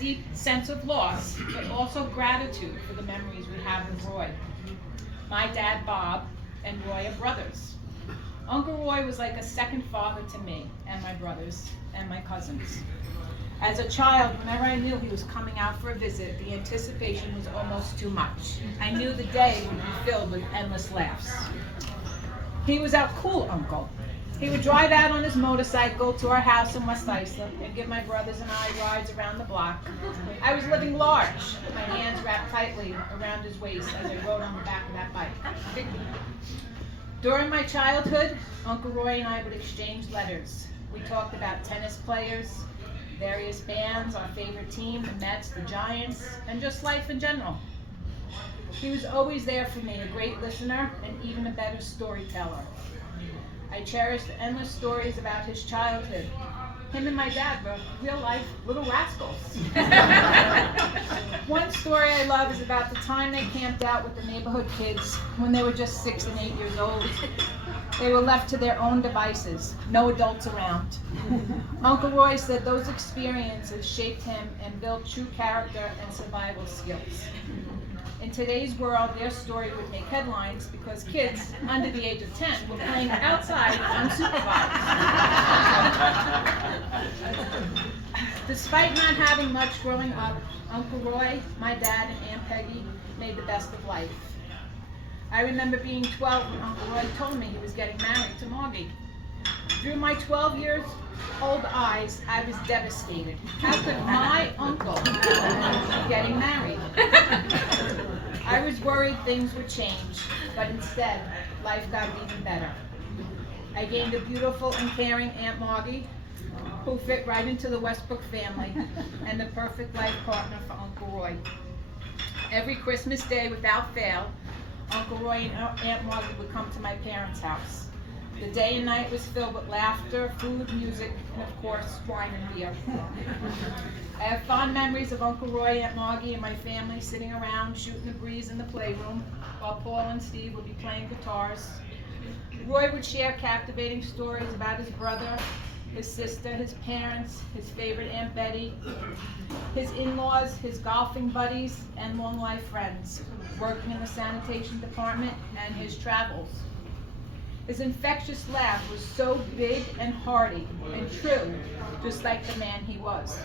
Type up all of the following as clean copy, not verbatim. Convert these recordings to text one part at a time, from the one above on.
deep sense of loss, but also gratitude for the memories we have with Roy. My dad, Bob, and Roy are brothers. Uncle Roy was like a second father to me and my brothers and my cousins. As a child, whenever I knew he was coming out for a visit, the anticipation was almost too much. I knew the day would be filled with endless laughs. He was our cool uncle. He would drive out on his motorcycle to our house in West Islip and give my brothers and I rides around the block. I was living large, my hands wrapped tightly around his waist as I rode on the back of that bike. During my childhood, Uncle Roy and I would exchange letters. We talked about tennis players, various bands, our favorite team, the Mets, the Giants, and just life in general. He was always there for me, a great listener and even a better storyteller. I cherished the endless stories about his childhood. Him and my dad were real-life little rascals. One story I love is about the time they camped out with the neighborhood kids when they were just 6 and 8 years old. They were left to their own devices, no adults around. Uncle Roy said those experiences shaped him and built true character and survival skills. In today's world, their story would make headlines because kids under the age of 10 were playing outside unsupervised. Despite not having much growing up, Uncle Roy, my dad, and Aunt Peggy made the best of life. I remember being 12 when Uncle Roy told me he was getting married to Margie. Through my 12-year-old eyes, I was devastated. How could my uncle be getting married? I was worried things would change, but instead, life got even better. I gained a beautiful and caring Aunt Margie, who fit right into the Westbrook family, and the perfect life partner for Uncle Roy. Every Christmas Day, without fail, Uncle Roy and Aunt Margie would come to my parents' house. The day and night was filled with laughter, food, music, and of course, wine and beer. I have fond memories of Uncle Roy, Aunt Margie, and my family sitting around shooting the breeze in the playroom while Paul and Steve would be playing guitars. Roy would share captivating stories about his brother, his sister, his parents, his favorite Aunt Betty, his in-laws, his golfing buddies, and long-life friends, working in the sanitation department, and his travels. His infectious laugh was so big and hearty and true, just like the man he was.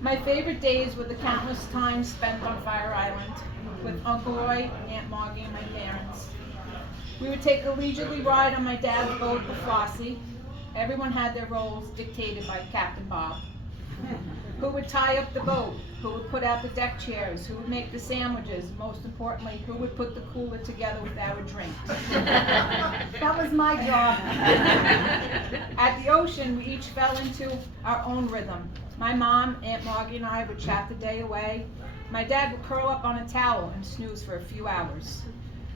My favorite days were the countless times spent on Fire Island with Uncle Roy, Aunt Margie, and my parents. We would take a leisurely ride on my dad's boat, the Flossie. Everyone had their roles dictated by Captain Bob. Who would tie up the boat? Who would put out the deck chairs? Who would make the sandwiches? Most importantly, who would put the cooler together with our drinks? That was my job. At the ocean, we each fell into our own rhythm. My mom, Aunt Margie, and I would chat the day away. My dad would curl up on a towel and snooze for a few hours.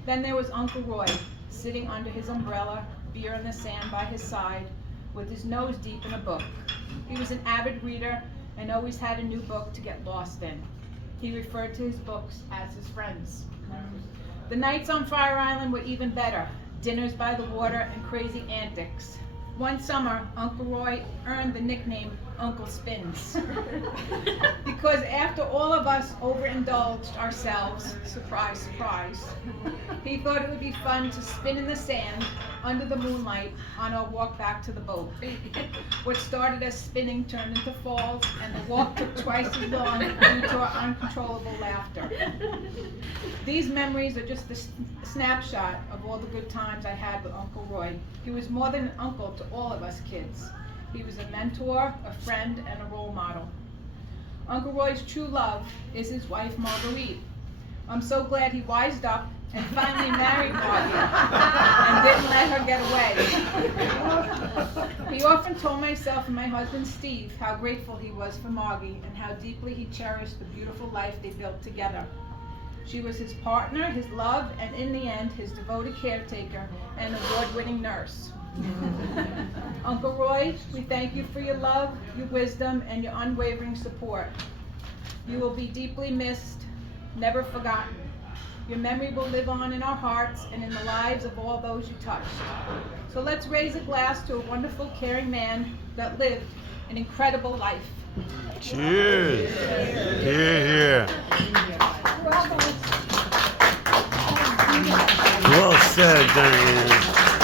Then there was Uncle Roy, sitting under his umbrella, beer in the sand by his side, with his nose deep in a book. He was an avid reader and always had a new book to get lost in. He referred to his books as his friends. The nights on Fire Island were even better, dinners by the water and crazy antics. One summer, Uncle Roy earned the nickname Uncle Spins. Because after all of us overindulged ourselves, surprise, surprise, he thought it would be fun to spin in the sand under the moonlight on our walk back to the boat. What started as spinning turned into falls, and the walk took twice as long due to our uncontrollable laughter. These memories are just a snapshot of all the good times I had with Uncle Roy. He was more than an uncle to all of us kids. He was a mentor, a friend, and a role model. Uncle Roy's true love is his wife, Marguerite. I'm so glad he wised up and finally married Margie and didn't let her get away. He often told myself and my husband, Steve, how grateful he was for Margie and how deeply he cherished the beautiful life they built together. She was his partner, his love, and in the end, his devoted caretaker and award-winning nurse. Uncle Roy, we thank you for your love, your wisdom, and your unwavering support. You will be deeply missed, never forgotten. Your memory will live on in our hearts and in the lives of all those you touched. So let's raise a glass to a wonderful, caring man that lived an incredible life. Cheers. Here, here. Well said, Diane.